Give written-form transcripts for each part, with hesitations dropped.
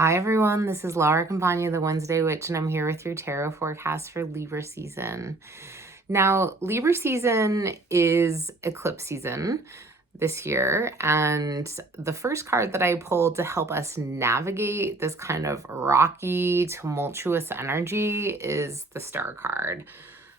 Hi everyone, this is Laura Campagna, the Wednesday Witch, and I'm here with your tarot forecast for Libra season. Now, Libra season is eclipse season this year, and the first card that I pulled to help us navigate this kind of rocky, tumultuous energy is the Star card.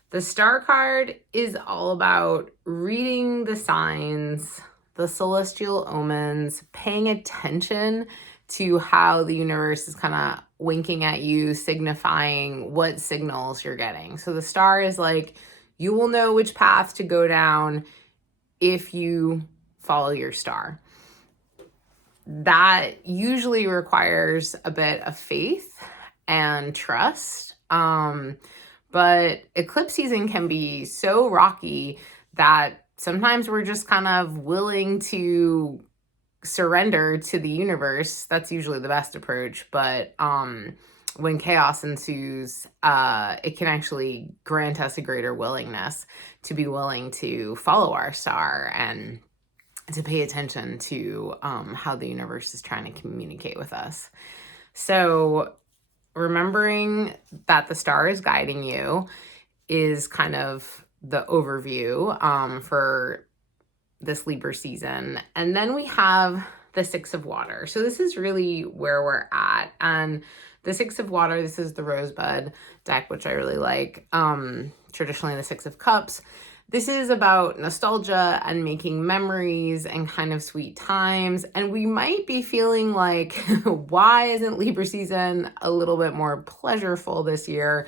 The Star card is all about reading the signs, the celestial omens, paying attention to how the universe is kind of winking at you, signifying what signals you're getting. So the star is like, you will know which path to go down if you follow your star. That usually requires a bit of faith and trust. But eclipse season can be so rocky that sometimes we're just kind of willing to surrender to the universe. That's usually the best approach, but when chaos ensues, it can actually grant us a greater willingness to be willing to follow our star and to pay attention to how the universe is trying to communicate with us. So remembering that the star is guiding you is kind of the overview for this Libra season. And then we have the Six of Water. So this is really where we're at. And the Six of Water, this is the Rosebud deck, which I really like. Traditionally the Six of Cups. This is about nostalgia and making memories and kind of sweet times. And we might be feeling like, why isn't Libra season a little bit more pleasureful this year?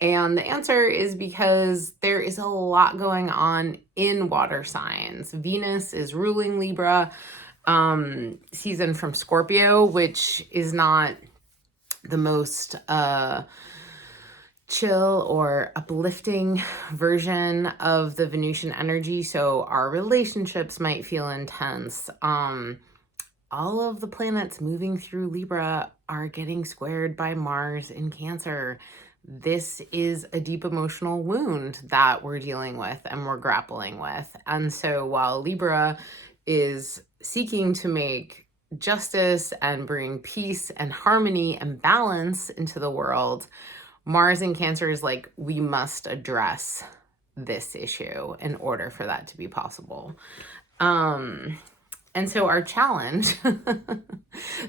And the answer is because there is a lot going on in water signs. Venus is ruling Libra season from Scorpio, which is not the most chill or uplifting version of the Venusian energy. So our relationships might feel intense. All of the planets moving through Libra are getting squared by Mars in Cancer. This is a deep emotional wound that we're dealing with and we're grappling with. And so while Libra is seeking to make justice and bring peace and harmony and balance into the world, Mars in Cancer is like, we must address this issue in order for that to be possible. And so our challenge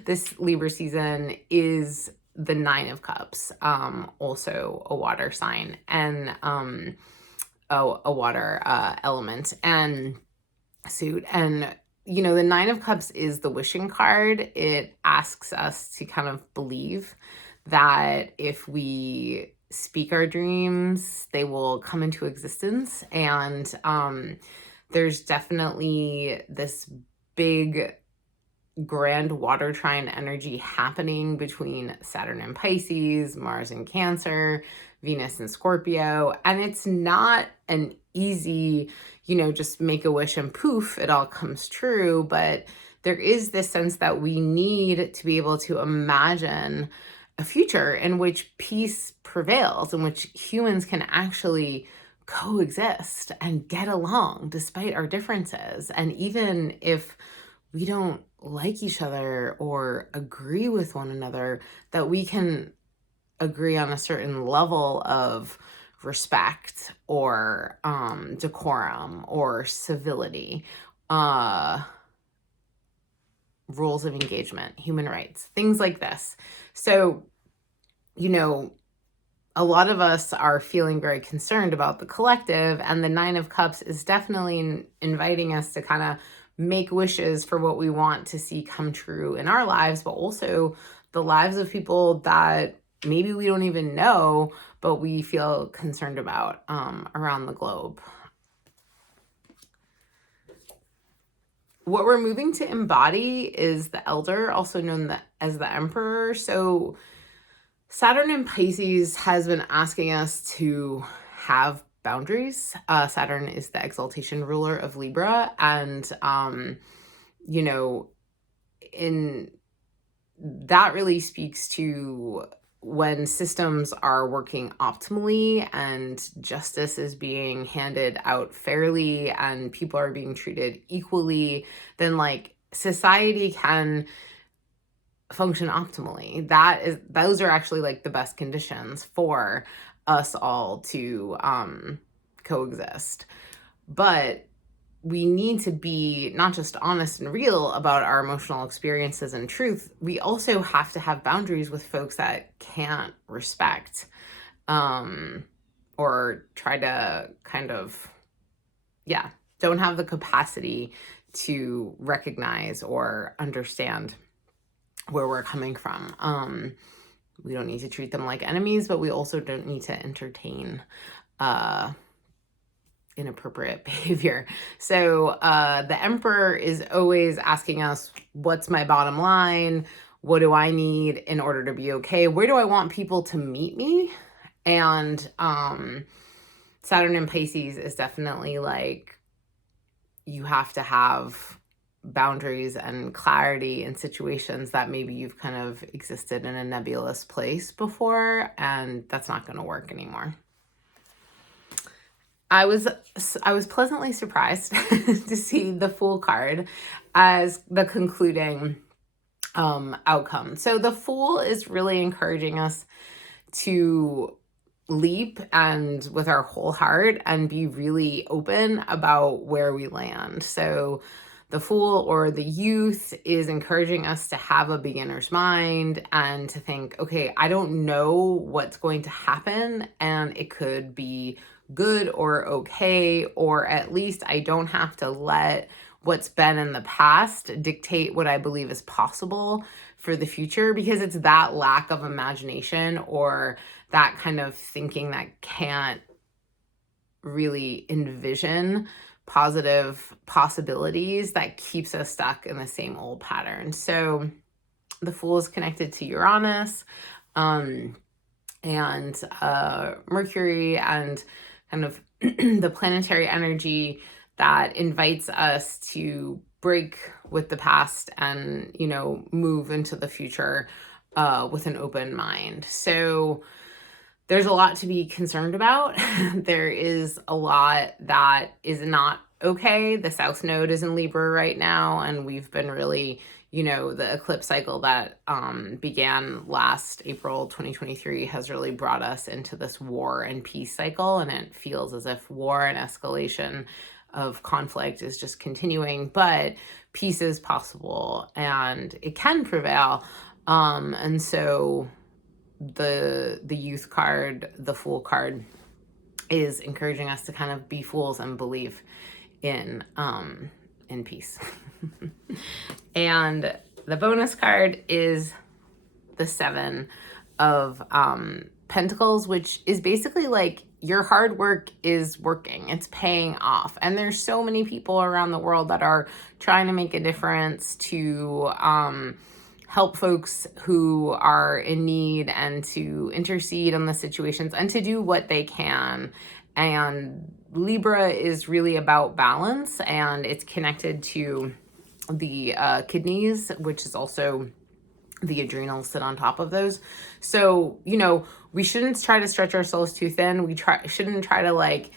this Libra season is the Nine of Cups, also a water sign and a water element and suit. And, you know, the Nine of Cups is the wishing card. It asks us to kind of believe that if we speak our dreams, they will come into existence. And there's definitely this big grand water trine energy happening between Saturn and Pisces, Mars and Cancer, Venus and Scorpio. And it's not an easy, just make a wish and poof, it all comes true. But there is this sense that we need to be able to imagine a future in which peace prevails, in which humans can actually coexist and get along despite our differences. And even if we don't like each other or agree with one another, that we can agree on a certain level of respect or decorum or civility, rules of engagement, human rights, things like this. So, a lot of us are feeling very concerned about the collective, and the Nine of Cups is definitely inviting us to kind of make wishes for what we want to see come true in our lives, but also the lives of people that maybe we don't even know, but we feel concerned about around the globe. What we're moving to embody is the Elder, also known as the Emperor. So Saturn in Pisces has been asking us to have boundaries. Saturn is the exaltation ruler of Libra. And, in that really speaks to when systems are working optimally and justice is being handed out fairly and people are being treated equally, then society can function optimally. Those are actually like the best conditions for us all to coexist. But we need to be not just honest and real about our emotional experiences and truth. We also have to have boundaries with folks that can't respect or try to kind of, don't have the capacity to recognize or understand where we're coming from. We don't need to treat them like enemies, but we also don't need to entertain inappropriate behavior. So the Emperor is always asking us, what's my bottom line? What do I need in order to be okay? Where do I want people to meet me? And Saturn in Pisces is definitely like, you have to have boundaries and clarity in situations that maybe you've kind of existed in a nebulous place before, and that's not going to work anymore. I was pleasantly surprised to see the Fool card as the concluding outcome. So the Fool is really encouraging us to leap and with our whole heart and be really open about where we land. So the Fool or the youth is encouraging us to have a beginner's mind and to think, okay, I don't know what's going to happen, and it could be good or okay, or at least I don't have to let what's been in the past dictate what I believe is possible for the future, because it's that lack of imagination or that kind of thinking that can't really envision positive possibilities that keeps us stuck in the same old pattern. So the Fool is connected to Uranus and Mercury, and kind of the planetary energy that invites us to break with the past and, move into the future with an open mind. So there's a lot to be concerned about. There is a lot that is not okay. The South Node is in Libra right now, and we've been really, the eclipse cycle that began last April 2023 has really brought us into this war and peace cycle, and it feels as if war and escalation of conflict is just continuing, but peace is possible and it can prevail. And so the youth card, the Fool card, is encouraging us to kind of be fools and believe in peace. And the bonus card is the Seven of Pentacles, which is basically like your hard work is working. It's paying off. And there's so many people around the world that are trying to make a difference to help folks who are in need and to intercede on the situations and to do what they can. And Libra is really about balance, and it's connected to the kidneys, which is also the adrenals sit on top of those. So, we shouldn't try to stretch ourselves too thin. We shouldn't try to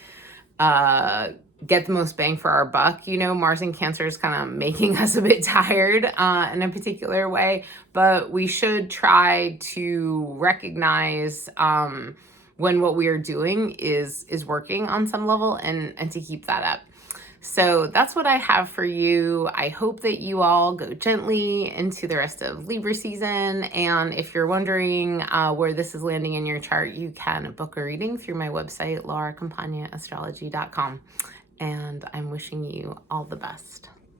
get the most bang for our buck. Mars in Cancer is kind of making us a bit tired in a particular way, but we should try to recognize when what we are doing is working on some level, and to keep that up. So that's what I have for you. I hope that you all go gently into the rest of Libra season. And if you're wondering where this is landing in your chart, you can book a reading through my website, lauracampagna.astrology.com. And I'm wishing you all the best.